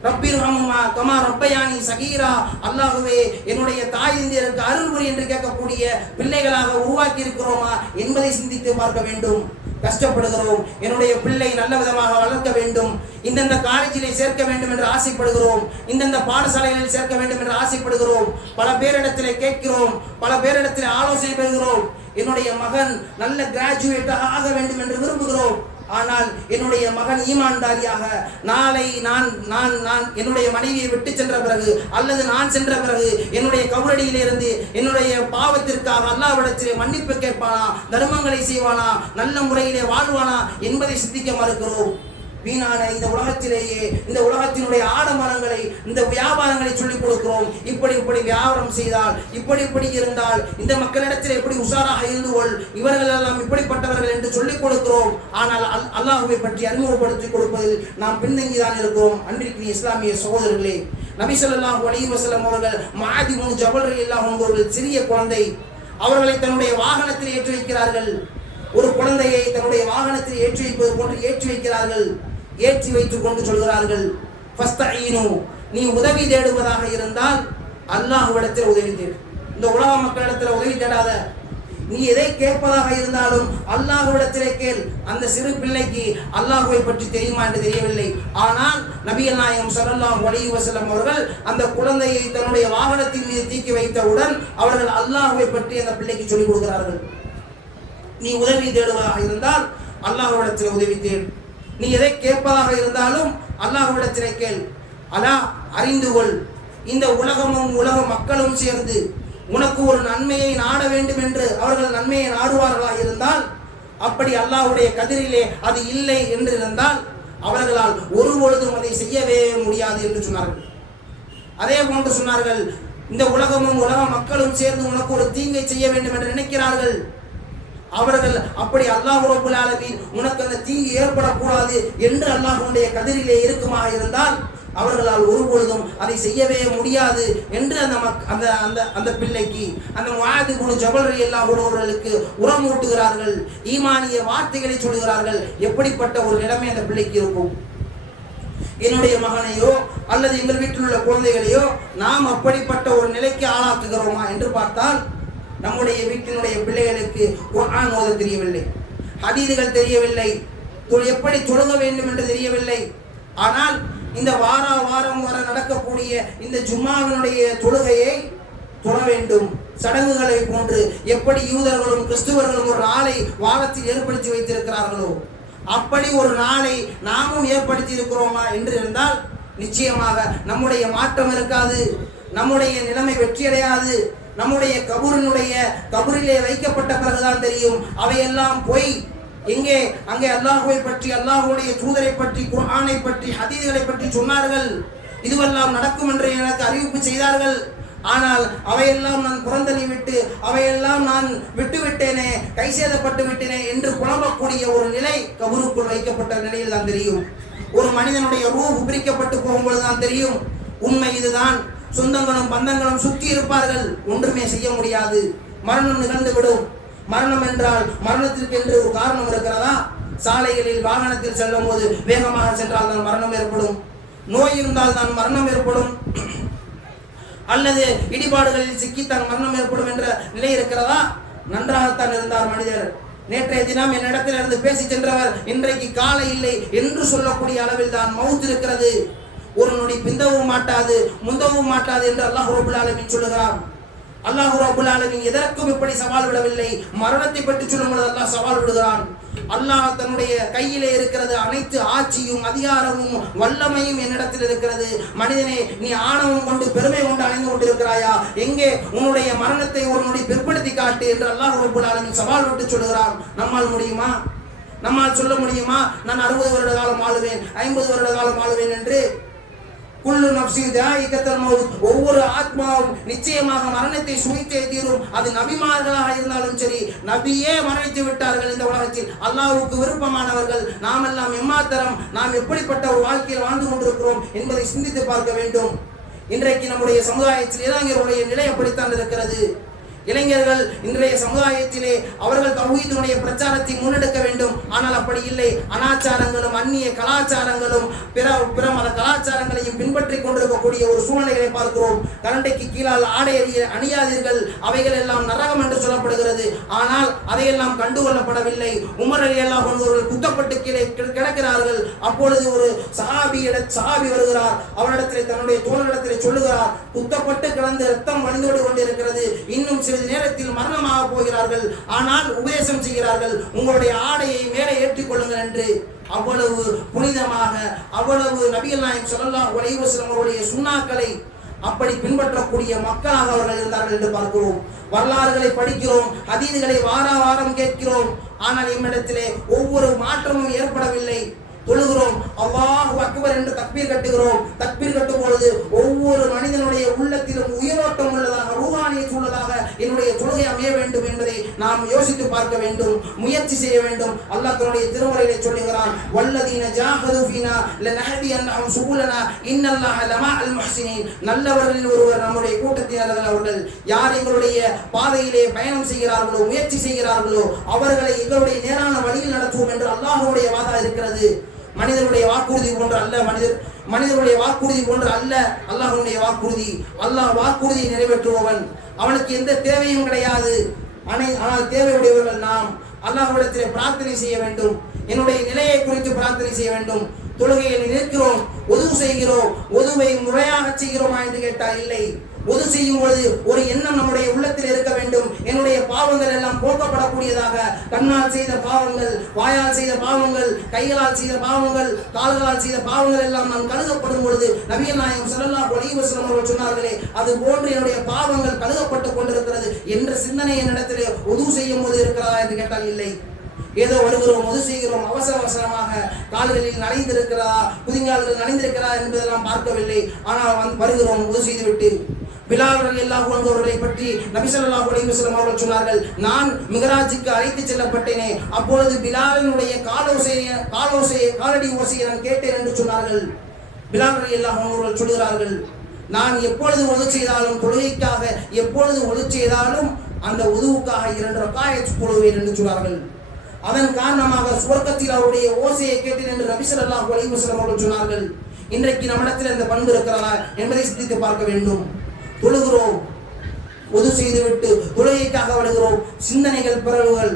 ரப்பிர்ஹம்மா கமா ரப்பயானி சகீரா, அல்லாஹ்வே என்னுடைய தாய் தந்தையருக்கு அருள் புரி என்று கேட்கக்கூடிய பிள்ளைகளாக உருவாக்கி இருக்கிறோமா என்பதை சிந்தித்து பார்க்க வேண்டும். கஷ்டப்படுகிறோம், என்னுடைய பிள்ளை நல்ல விதமாக வளர்க்க வேண்டும், இந்தந்த காலேஜிலே சேர்க்க வேண்டும் என்று ஆசைப்படுகிறோம், இந்தந்த பாடசாலைகளில் சேர்க்க வேண்டும் என்று ஆசைப்படுகிறோம், பல பேரிடத்திலே கேட்கிறோம், பல பேரிடத்திலே ஆலோசனை பெறுகிறோம், என்னுடைய மகன் நல்ல கிராஜுவேட்டாக ஆக வேண்டும் என்று விரும்புகிறோம். ஆனால் என்னுடைய மகன் ஈமான்தாரியாக நாளை நான் நான் நான் என்னுடைய மனைவியை விட்டு சென்ற பிறகு அல்லது நான் சென்ற பிறகு என்னுடைய கபரடியிலிருந்து என்னுடைய பாவத்திற்காக அல்லாஹ்விடத்திலே மன்னிப்பு கேட்பானா, தர்மங்களை செய்வானா, நல்ல முறையிலே வாழ்வானா என்பதை சிந்திக்க மறுக்கிறோம். வீணான இந்த உலகத்திலேயே இந்த உலகத்தினுடைய ஆடம்பரங்களை இந்த வியாபாரங்களை சொல்லிக் கொடுக்கிறோம். இப்படி வியாபாரம் செய்தால் இப்படி இருந்தால் இந்த மக்களிடத்தில் எப்படி உஷாராக இருந்து கொள், இவர்கள் எல்லாம் இப்படிப்பட்டவர்கள் என்று சொல்லிக் கொடுக்கிறோம். ஆனால் அல்லாஹ்வை பற்றி அறிமுகப்படுத்தி கொடுப்பதில் நாம் பின்தங்கிதான் இருக்கிறோம். அன்றைக்கு இஸ்லாமிய சகோதரர்களே, நபி ஸல்லல்லாஹு அலைஹி வஸல்லம் அவர்கள் முஆத் இப்னு ஜபல் ரலியல்லாஹு அன்ஹு அவர்கள் சிறிய குழந்தை, அவர்களை தன்னுடைய வாகனத்தில் ஏற்றி வைக்கிறார்கள். ஒரு குழந்தையை தன்னுடைய வாகனத்தில் ஏற்றி வைப்பது போன்று ஏற்றி வைக்கிறார்கள். ஏற்றி வைத்துக் கொண்டு சொல்கிறார்கள், ஃபஸ்தஈனு, நீ உதவி தேடுவதாக இருந்தால் அல்லாஹ்விடத்தில் உதவி தேடு. இந்த உலக மக்களிடத்தில் உதவி தேடாத. நீ எதை கேட்பதாக இருந்தாலும் அல்லாஹ்விடத்திலே கேள். அந்த சிறு பிள்ளைக்கு அல்லாஹ்வை பற்றி தெரியுமா என்று தெரியவில்லை. ஆனால் நபிகள் நாயகம் ஸல்லல்லாஹு அலைஹி வஸல்லம் அவர்கள் அந்த குழந்தையை தன்னுடைய வாகனத்தின் மீது தூக்கி வைத்தவுடன் அவர்கள் அல்லாஹ்வை பற்றி அந்த பிள்ளைக்கு சொல்லிக் கொடுக்கிறார்கள். நீ உதவி தேடுவதாக இருந்தால் அல்லாஹ்விடத்தில் உதவி தேடு. நீ எதை கேட்பதாக இருந்தாலும் அல்லாஹ்விடத்திலே கேள். அல்லாஹ் அறிந்து கொள், இந்த உலகமும் உலக மக்களும் சேர்ந்து உனக்கு ஒரு நன்மையை நாட வேண்டும் என்று அவர்கள் நன்மையை நாடுவார்களாக இருந்தால், அப்படி அல்லாஹ்வுடைய கதிரிலே அது இல்லை என்று இருந்தால் அவர்களால் ஒருபொழுதும் அதை செய்யவே முடியாது என்று சொன்னார்கள். அதே போன்று சொன்னார்கள், இந்த உலகமும் உலக மக்களும் சேர்ந்து உனக்கு ஒரு தீங்கை செய்ய வேண்டும் என்று நினைக்கிறார்கள். அவர்கள் அப்படி அல்லாஹ் ரப்பல் ஆலமீன் உனக்கு அந்த தீங்கு ஏற்படக்கூடாது என்று அல்லாஹ்வுடைய கதிரிலே இருக்குமாக இருந்தால் அவர்களால் ஒருபொழுதும் அதை செய்யவே முடியாது என்று அந்த அந்த அந்த பிள்ளைக்கு அந்த முஆத் இப்னு ஜபல் ரலியல்லாஹு அன்ஹு அவர்களுக்கு உரமூட்டுகிறார்கள். ஈமானிய வார்த்தைகளை சொல்கிறார்கள். எப்படிப்பட்ட ஒரு நிலைமை அந்த பிள்ளைக்கு இருக்கும்? என்னுடைய மகனையோ அல்லது எங்கள் வீட்டில் உள்ள குழந்தைகளையோ நாம் அப்படிப்பட்ட ஒரு நிலைக்கு ஆளாக்குகிறோமா என்று பார்த்தால், நம்முடைய வீட்டினுடைய பிள்ளைகளுக்கு குர்ஆன் ஓத தெரியவில்லை, ஹதீதுகள் தெரியவில்லை, எப்படி தொழுக வேண்டும் என்று தெரியவில்லை. ஆனால் இந்த வாரம் வர நடக்கக்கூடிய இந்த ஜும்மாவினுடைய தொழுகையை தொழ வேண்டும். சடங்குகளை போன்று எப்படி யூதர்களும் கிறிஸ்துவர்களும் ஒரு நாளை வாரத்தில் ஏற்படுத்தி வைத்திருக்கிறார்களோ அப்படி ஒரு நாளை நாமும் ஏற்படுத்தி இருக்கிறோமா என்று இருந்தால் நிச்சயமாக நம்முடைய மாற்றம் இருக்காது, நம்முடைய நிலைமை வெற்றியடையாது. நம்முடைய கபூரிலே வைக்கப்பட்ட பிறகுதான் தெரியும் அவையெல்லாம் பொய். அங்கே அல்லாஹ்வை பற்றி, அல்லாஹ்வுடைய தூதரை பற்றி, குர்ஆனை பற்றி, ஹதீஸ்களை பற்றி சொன்னார்கள். இதுவெல்லாம் நடக்கும் என்று எனக்கு அறிவிப்பு செய்தார்கள். ஆனால் அவையெல்லாம் நான் புறந்தள்ளி விட்டு அவையெல்லாம் நான் விட்டுவிட்டேனே, கைசேதப்பட்டு விட்டேனே என்று புலம்பக்கூடிய ஒரு நிலை கபூருக்குள் வைக்கப்பட்ட நிலையில் தான் தெரியும். ஒரு மனிதனுடைய ரூஹ் பிரிக்கப்பட்டு போகும்போது தான் தெரியும் உண்மை இதுதான். சொந்தங்களும் பந்தங்களும் சுற்றி இருப்பார்கள், ஒன்றுமே செய்ய முடியாது. மரணம் நிகழ்ந்துவிடும். மரணம் என்றால் மரணத்திற்கு என்று ஒரு காரணம் இருக்கிறதா? சாலைகளில் வாகனத்தில் செல்லும் போது வேகமாக சென்றால் தான் மரணம் ஏற்படும். நோய் இருந்தால் தான் மரணம் ஏற்படும். அல்லது இடிபாடுகளில் சிக்கித்தான் மரணம் ஏற்படும் என்ற நிலை இருக்கிறதா? நன்றாகத்தான் இருந்தார் மனிதர். நேற்றைய தினம் என்னிடத்தில் இருந்து பேசி சென்றவர் இன்றைக்கு காலை இல்லை என்று சொல்லக்கூடிய அளவில் தான் மவுத் இருக்கிறது. ஒரு நொடி பிந்தவும் மாட்டாது, முந்தவும் மாட்டாது என்று அல்லாஹ் ரப்பல் ஆலமீன் சொல்லுகிறார். அல்லாஹ் ரப்பல் ஆலமீன் எதற்கும் இப்படி சவால் விடவில்லை. மரணத்தை பற்றி சொல்லும்போது அல்லாஹ் சவால் விடுகிறான். அல்லாஹ் தன்னுடைய கையிலே இருக்கிறது அனைத்து ஆட்சியும் அதிகாரமும் வல்லமையும் என்னிடத்தில் இருக்கிறது. மனிதனே, நீ ஆணவம் கொண்டு பெருமை கொண்டு அடைந்து கொண்டிருக்கிறாயா? எங்கே உன்னுடைய மரணத்தை ஒரு நொடி பிற்படுத்தி காட்டு என்று அல்லாஹ் ரப்பல் ஆலமீன் சவால் விட்டு சொல்லுகிறான். நம்மால் முடியுமா? நம்மால் சொல்ல முடியுமா நான் 60 வருட காலம் ஆளுவேன், 50 வருட காலம் ஆளுவேன் என்று? குல்லு நஃப்ஸின் தாயிகத்துல் மௌத், ஒவ்வொரு ஆத்மாவும் நிச்சயமாக மரணத்தை சுவைத்தே தீரும். அது நபிமார்களாக இருந்தாலும் சரி, நபியே மரணித்து விட்டார்கள் இந்த உலகத்தில். அல்லாஹ்வுக்கு விருப்பமானவர்கள் நாமெல்லாம் எம்மாத்திரம், நாம் எப்படிப்பட்ட ஒரு வாழ்க்கையில் வாழ்ந்து கொண்டிருக்கிறோம் என்பதை சிந்தித்து பார்க்க வேண்டும். இன்றைக்கு நம்முடைய சமுதாயத்தில் இளைஞர்களுடைய நிலை அப்படித்தான் இருக்கிறது. இளைஞர்கள் இன்றைய சமுதாயத்திலே அவர்கள் தௌஹீதுடைய பிரச்சாரத்தை முன்னெடுக்க வேண்டும். ஆனால் அப்படி இல்லை. அனாச்சாரங்களும் அந்நிய கலாச்சாரங்களும் பிற மத கலாச்சாரங்களையும் பின்பற்றி கொண்டிருக்கக்கூடிய ஒரு சூழ்நிலைகளை பார்க்கிறோம். கரண்டைக்கு கீழால் ஆடை அணியாதீர்கள், அவைகள் எல்லாம் நரகம் என்று சொல்லப்படுகிறது. ஆனால் அதையெல்லாம் கண்டுகொள்ளப்படவில்லை. உமர் ரலியல்லாஹு அன்ஹு அவர்கள் குத்தப்பட்டு கீழே கிடக்கிறார்கள். அப்பொழுது ஒரு சஹாபி வருகிறார். அவரிடத்திலே தன்னுடைய தோழரிடத்திலே சொல்லுகிறார், குத்தப்பட்டு கிடந்து ரத்தம் வழிந்தோடு கொண்டிருக்கிறது, இன்னும் சில சிறிது நேரத்தில் மரணமாக போகிறார்கள். ஆனால் உபதேசம் செய்கிறார்கள், உங்களுடைய ஆடையை மேலே ஏற்றிக் கொள்ளுங்கள் என்று. அவ்வளவு புனிதமாக, அவ்வளவு நபிகள் நாயகம் ஸல்லல்லாஹு அலைஹி வஸல்லம் அவருடைய சுன்னாக்களை அப்படி பின்பற்றக்கூடிய மக்களாக அவர்கள் இருந்தார்கள் என்று பார்க்கிறோம். வரலாறுகளை படிக்கிறோம், ஹதீதுகளை வாரம் கேட்கிறோம். ஆனால் நம்மிடத்திலே ஒவ்வொரு மாற்றமும் ஏற்படவில்லை. தொழுகிறோம், அல்லாஹு அக்பர் என்று தக்பீர் கட்டுகிறோம். தக்பீர் கட்டும் பொழுது ஒவ்வொரு மனிதனுடைய உள்ளத்திலும் உயிரோட்டம் உள்ளதாக, ரூஹானியத் உள்ளதாக என்னுடைய தொழுகை அமைய வேண்டும் என்பதை நாம் யோசித்து பார்க்க வேண்டும், முயற்சி செய்ய வேண்டும். அல்லாஹ் தன்னுடைய திருமறையிலே சொல்லுகிறான், வல்லதீன ஜாஹது ஃபீனா லனஹதியன்னஹும் சுபுலனா இன்னல்லாஹ லமஅல் முஹ்சினீன். நல்லவர்களில் ஒருவர் நம்முடைய கூட்டத்தினர்கள் அவர்கள். யார் எங்களுடைய பாதையிலே பயணம் செய்கிறார்களோ, முயற்சி செய்கிறார்களோ, அவர்களை எங்களுடைய நேரான வழியில் நடத்துவோம் என்று அல்லாஹ்வுடைய வாதம் இருக்கிறது. மனிதனுடைய வாக்குறுதி போன்று அல்ல, மனிதனுடைய வாக்குறுதி போன்று அல்ல அல்லாஹ்வுடைய வாக்குறுதி. அல்லாஹ் வாக்குறுதியை நிறைவேற்றுபவன். அவனுக்கு எந்த தேவையும் கிடையாது. ஆனால் தேவையுடையவர்கள் நாம் அல்லாஹ்விடத்தில் பிரார்த்தனை செய்ய வேண்டும். என்னுடைய நிலையை குறித்து பிரார்த்தனை செய்ய வேண்டும். தொழுகையில் நிற்கிறோம், ஒது செய்கிறோம், ஒதுவை முறையாக செய்கிறோமா என்று கேட்டால் இல்லை. ஒது செய்யும் பொழுது ஒரு எண்ணம் நம்முடைய உள்ளத்தில் இருக்க வேண்டும், என்னுடைய பாவங்கள் எல்லாம் போக்கப்படக்கூடியதாக. கண்ணால் செய்த பாவங்கள், வாயால் செய்த பாவங்கள், கைகளால் செய்த பாவங்கள், கால்களால் செய்த பாவங்கள் எல்லாம் நான் கழுகப்படும் பொழுது நபிகள் நாயகம் ஸல்லல்லாஹு அலைஹி வஸல்லம் அவர்கள் சொன்னார்களே, அது போன்று என்னுடைய பாவங்கள் கழுகப்பட்டு கொண்டிருக்கிறது என்ற சிந்தனை என்னிடத்திலே ஒது செய்யும் போது இருக்கிறதா என்று கேட்டால் இல்லை. ஏதோ வருகிறோம், ஒது செய்கிறோம், அவசரமாக கால்களில் நனைந்திருக்கிறதா, புதிங்கால்கள் நனைந்திருக்கிறதா என்பதெல்லாம் பார்க்கவில்லை. ஆனால் வருகிறோம், ஒது செய்துவிட்டு. பிலால் ரலியல்லாஹு அன்ஹு அவர்களை பற்றி நபி ஸல்லல்லாஹு அலைஹி வஸல்லம் அவர்கள் சொன்னார்கள், நான் மிகராஜுக்கு அழைத்து செல்லப்பட்டேனே, அப்பொழுது பிலாலினுடைய காலடி ஓசையை நான் கேட்டேன் என்று சொன்னார்கள். பிலால் ரலியல்லாஹு அன்ஹு அவர்கள் சொல்கிறார்கள், நான் எப்பொழுது ஒது செய்தாலும், தொழுகைக்காக எப்பொழுது ஒது செய்தாலும் அந்த உதுவுக்காக 2 ரக்காயத் தொழுவேன் என்று சொன்னார்கள். அதன் காரணமாக சுவர்க்கத்தில் அவருடைய ஓசையை கேட்டேன் என்று நபி ஸல்லல்லாஹு அலைஹி வஸல்லம் அவர்கள் சொன்னார்கள். இன்றைக்கு நம்மிடத்தில் இந்த பண்பு இருக்கிறதா என்பதை சிந்தித்து பார்க்க வேண்டும். தொழுகிறோம், ஒது செய்துவிட்டு தொழுகைக்காக வருகிறோம், சிந்தனைகள் பிறவுகள்,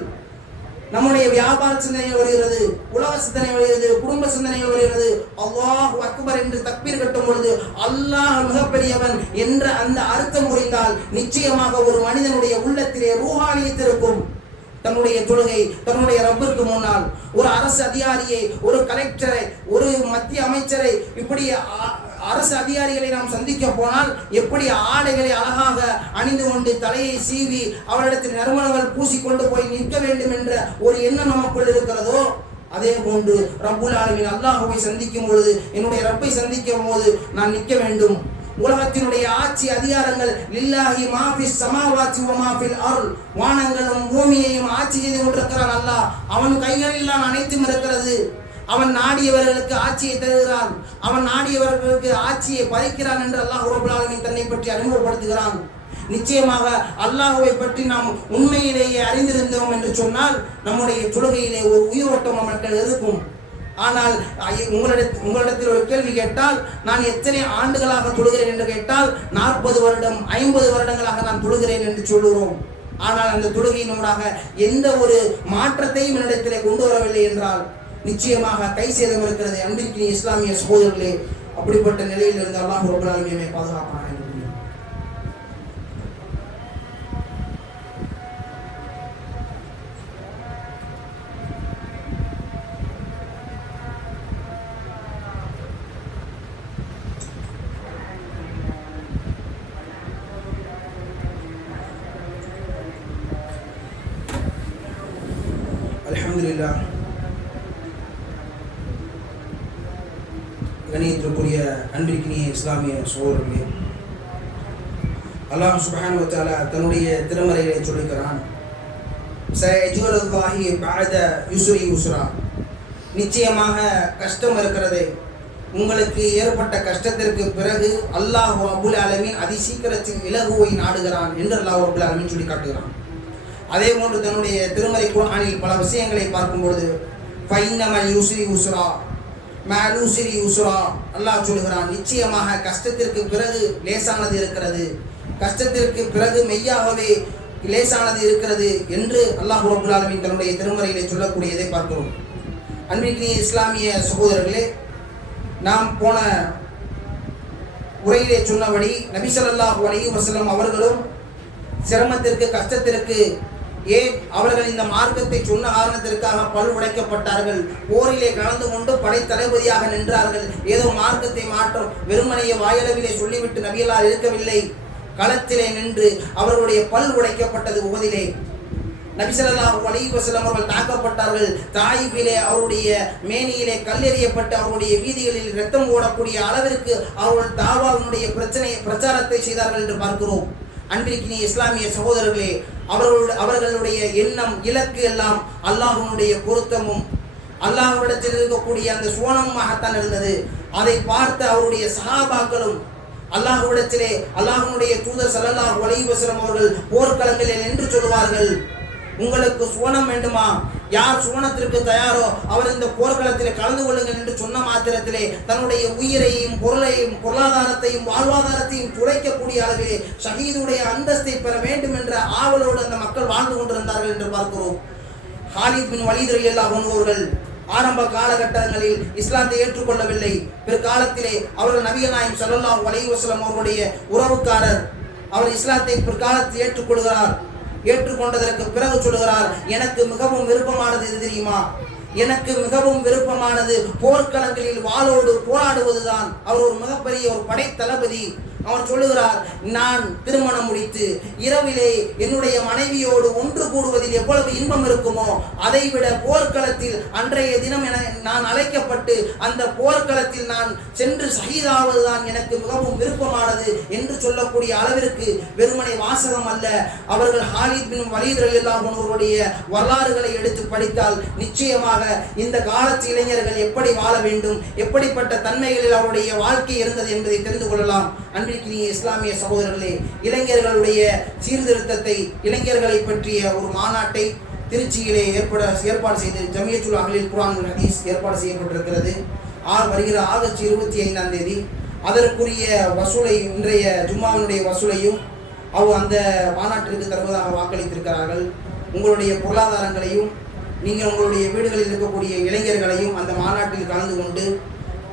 நம்முடைய வியாபார சிந்தனைகள் வருகிறது, உலக சிந்தனை வருகிறது, குடும்ப சிந்தனைகள் வருகிறது. அல்லாஹு அக்பர் என்று தக்பீர் கட்டும் பொழுது அல்லாஹ் மிகப்பெரியவன் என்ற அந்த அர்த்தம் புரிந்தால் நிச்சயமாக ஒரு மனிதனுடைய உள்ளத்திலே ரூஹானியத் இருக்கும். தன்னுடைய தொழுகை, தன்னுடைய ரப்பிற்கு முன்னால் ஒரு அரசு அதிகாரியை, ஒரு கலெக்டரை, ஒரு மத்திய அமைச்சரை, இப்படி அரசு அதிகாரிகளை நாம் சந்திக்க போனால் எப்படி ஆடைகளை அழகாக அணிந்து கொண்டு தலையை சீவி அவரிடத்தில் நறுமணங்கள் பூசிக்கொண்டு போய் நிற்க வேண்டும் என்ற ஒரு எண்ணம் நமக்குள் இருக்கிறதோ, அதே போன்று ரப்புல் ஆலமீன் அல்லாஹ்வை சந்திக்கும் பொழுது, என்னுடைய ரப்பை சந்திக்கும் போது நான் நிற்க வேண்டும். உலகத்தினுடைய ஆட்சி அதிகாரங்கள் லில்லாஹி மா ஃபிஸ் ஸமாவாத்தி வ மா ஃபில் அர்ள், வானங்களும் பூமியையும் ஆட்சி செய்து கொண்டிருக்கிறான் அல்லாஹ். அவன் கைகளில் தான் அனைத்தும் இருக்கிறது. அவன் நாடியவர்களுக்கு ஆட்சியை தருகிறான், அவன் நாடியவர்களுக்கு ஆட்சியை பறிக்கிறான் என்று அல்லாஹ் ரப்பல் ஆலமீன் தன்னை பற்றி அறிமுகப்படுத்துகிறான். நிச்சயமாக அல்லாஹ்வை பற்றி நாம் உண்மையிலேயே அறிந்திருந்தோம் என்று சொன்னால் நம்முடைய தொழுகையிலே ஒரு உயிரோட்டம் நமக்கு இருக்கும். ஆனால் உங்களிடத்தில் ஒரு கேள்வி கேட்டால், நான் எத்தனை ஆண்டுகளாக தொழுகிறேன் என்று கேட்டால் 40 வருடம் 50 வருடங்களாக நான் தொழுகிறேன் என்று சொல்லுகிறோம். ஆனால் அந்த தொழுகையினூடாக எந்த ஒரு மாற்றத்தையும் என்னிடத்திலே கொண்டு வரவில்லை என்றால் நிச்சயமாக கை சேதம் இருக்கிறது. அன்பிற்கினி இஸ்லாமிய சகோதரர்களே, அப்படிப்பட்ட நிலையில் இருந்து அல்லாஹ் ரப்பல் ஆலமீன் பாதுகாப்பானாக. அல்ஹம்துலில்லாஹ். கணியத்திற்குரிய அன்பிற்கினிய இஸ்லாமிய சகோதரர்களே, அல்லாஹ் சுப்ஹானஹு வ தஆலா தன்னுடைய திருமறையிலே சொல்லுகிறான், சயஜுலுல்லாஹி பஅத யுஸ்ரி யுஸ்ரா, நிச்சயமாக கஷ்டம் இருக்கிறதே, உங்களுக்கு ஏற்பட்ட கஷ்டத்திற்கு பிறகு அல்லாஹ் ரப்புல் ஆலமீன் அதிசீக்கிரத்தில் இலகுவை நாடுகிறான் என்று அல்லாஹ் ரப்புல் ஆலமீன் சொல்லி காட்டுகிறான். அதே போன்று தன்னுடைய திருமறை குர்ஆனில் பல விஷயங்களை பார்க்கும்பொழுது ஃபைன்னமல் யுஸ்ரி யுஸ்ரா மஅல் உஸ்ரி யுஸ்ரா, அல்லாஹ் சொல்கிறான், நிச்சயமாக கஷ்டத்திற்கு பிறகு லேசானது இருக்கிறது, கஷ்டத்திற்கு பிறகு மெய்யாகவே லேசானது இருக்கிறது என்று அல்லாஹ் ரப்பல் ஆலமீன் தன்னுடைய திருமறையிலே சொல்லக்கூடியதை பார்க்கிறோம். அன்பிற்கினிய இஸ்லாமிய சகோதரர்களே, நாம் போன உரையிலே சொன்னபடி நபி ஸல்லல்லாஹு அலைஹி வஸல்லம் அவர்களும் சிரமத்திற்கு, கஷ்டத்திற்கு, ஏன் அவர்கள் இந்த மார்க்கத்தை சொன்ன காரணத்திற்காக பல் உடைக்கப்பட்டார்கள். போரிலே கலந்து கொண்டு படை தளபதியாக நின்றார்கள். ஏதோ மார்க்கத்தை மாற்றம் வெறுமனைய வாயளவிலே சொல்லிவிட்டு நபிகளார் இருக்கவில்லை. களத்திலே நின்று அவர்களுடைய பல் உடைக்கப்பட்டது. உஹதிலே நபி ஸல்லல்லாஹு அலைஹி வஸல்லம் அவர்கள் தாக்கப்பட்டார்கள். தாயிஃபிலே அவருடைய மேனியிலே கல்லெறியப்பட்டு அவருடைய வீதிகளில் இரத்தம் ஓடக்கூடிய அளவிற்கு அவர்கள் தாவாவினுடைய பிரச்சாரத்தை செய்தார்கள் என்று பார்க்கிறோம். அன்பிற்கினிய இஸ்லாமிய சகோதரர்களே, அவர்களுடைய எண்ணம், இலக்கு எல்லாம் அல்லாஹ்வுடைய பொருத்தமும் அல்லாஹ்விடத்தில் இருக்கக்கூடிய அந்த சுவனமாகத்தான் இருந்தது. அதை பார்த்த அவருடைய சஹாபாக்களும் அல்லாஹ்விடத்திலே அல்லாஹ்வுடைய தூதர் ஸல்லல்லாஹு அலைஹி வஸல்லம் அவர்கள் போர்க்களங்களில் நின்று சொல்வார்கள், உங்களுக்கு சுவனம் வேண்டுமா? யார் சுவனத்திற்கு தயாரோ அவர் இந்த போர்க்களத்தில் கலந்து கொள்ளுங்கள் என்று சொன்ன மாத்திரத்திலே தன்னுடைய உயிரையும், பொருளையும், பொருளாதாரத்தையும், வாழ்வாதாரத்தையும் துளைக்கக்கூடிய அளவிலே ஷஹீதுடைய அந்தஸ்தை பெற வேண்டும் என்ற ஆவலோடு அந்த மக்கள் வாழ்ந்து கொண்டிருந்தார்கள் என்று பார்க்கிறோம். ஹாலித் பின் வலீத் ரலியல்லாஹு அன்ஹு அவர்கள் ஆரம்ப காலகட்டங்களில் இஸ்லாத்தை ஏற்றுக்கொள்ளவில்லை. பிற்காலத்திலே அவர்கள் நபிகள் நாயகம் ஸல்லல்லாஹு அலைஹி வஸல்லம் அவர்களுடைய உறவுக்காரர். அவர் இஸ்லாத்தை பிற்காலத்தில் ஏற்றுக்கொள்கிறார். ஏற்றுக்கொண்டதற்கு பிறகு சொல்லுகிறார், எனக்கு மிகவும் விருப்பமானது எது தெரியுமா? எனக்கு மிகவும் விருப்பமானது போர்க்களங்களில் வாளோடு போராடுவதுதான். அவர் ஒரு மிகப்பெரிய ஒரு படை தளபதி. அவர் சொல்லுகிறார், நான் திருமணம் முடித்து இரவிலே என்னுடைய மனைவியோடு ஒன்று கூடுவதில் எவ்வளவு இன்பம் இருக்குமோ அதைவிட போர்க்களத்தில் அன்றைய தினம் என நான் அழைக்கப்பட்டு அந்த போர்க்களத்தில் நான் சென்று ஷஹீதாவதுதான் எனக்கு மிகவும் விருப்பமானது என்று சொல்லக்கூடிய அளவிற்கு வெறுமனை வாசகம் அல்ல. அவர்கள் ஹாலித் பின் வலீத் ரலியல்லாஹு அன்ஹு அவருடைய வரலாறுகளை எடுத்து படித்தால் நிச்சயமாக இந்த காலத்து இளைஞர்கள் எப்படி வாழ வேண்டும், எப்படிப்பட்ட தன்மைகளில் அவருடைய வாழ்க்கை இருந்தது என்பதை தெரிந்து கொள்ளலாம். அன்பிற்கினிய இஸ்லாமிய சகோதரர்களே, இளைஞர்களுடைய சீர்திருத்தத்தை, இளைஞர்களை பற்றிய ஒரு மாநாட்டை திருச்சியிலே ஏற்பாடு செய்து ஜமியத்துல் அஹ்லில் குர்ஆன் வல் ஹதீஸ் ஏற்பாடு செய்யப்பட்டிருக்கிறது. வருகிற ஆகஸ்ட் 25ஆம் தேதி அதற்குரிய வசூலை, இன்றைய ஜும்மாவினுடைய வசூலையும் அந்த மாநாட்டிற்கு தருவதாக வாக்களித்திருக்கிறார்கள். உங்களுடைய பொருளாதாரங்களையும் நீங்கள் உங்களுடைய வீடுகளில் இருக்கக்கூடிய இளைஞர்களையும் அந்த மாநாட்டில் கலந்து கொண்டு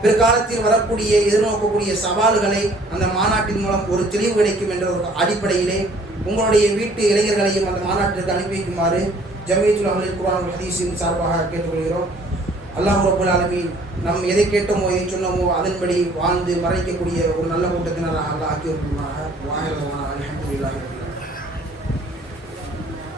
பிற்காலத்தில் வரக்கூடிய எதிர்நோக்கக்கூடிய சவால்களை அந்த மாநாட்டின் மூலம் ஒரு தெளிவு கிடைக்கும் என்ற ஒரு அடிப்படையிலே உங்களுடைய வீட்டு இளைஞர்களையும் அந்த மாநாட்டிற்கு அனுப்பி வைக்குமாறு ஜமியத்துல் அஹ்லில் குர்ஆன் வல் ஹதீஸின் சார்பாக கேட்டுக்கொள்கிறோம். அல்லாஹ் ரப்பல் ஆலமீன் நாம் எதை கேட்டோமோ, எதை சொன்னோமோ அதன்படி வாழ்ந்து மறைக்கக்கூடிய ஒரு நல்ல கூட்டத்தினராக அல்லாஹ் ஆக்கி வைக்குமாறாக. அல்ஹம்துலில்லாஹி.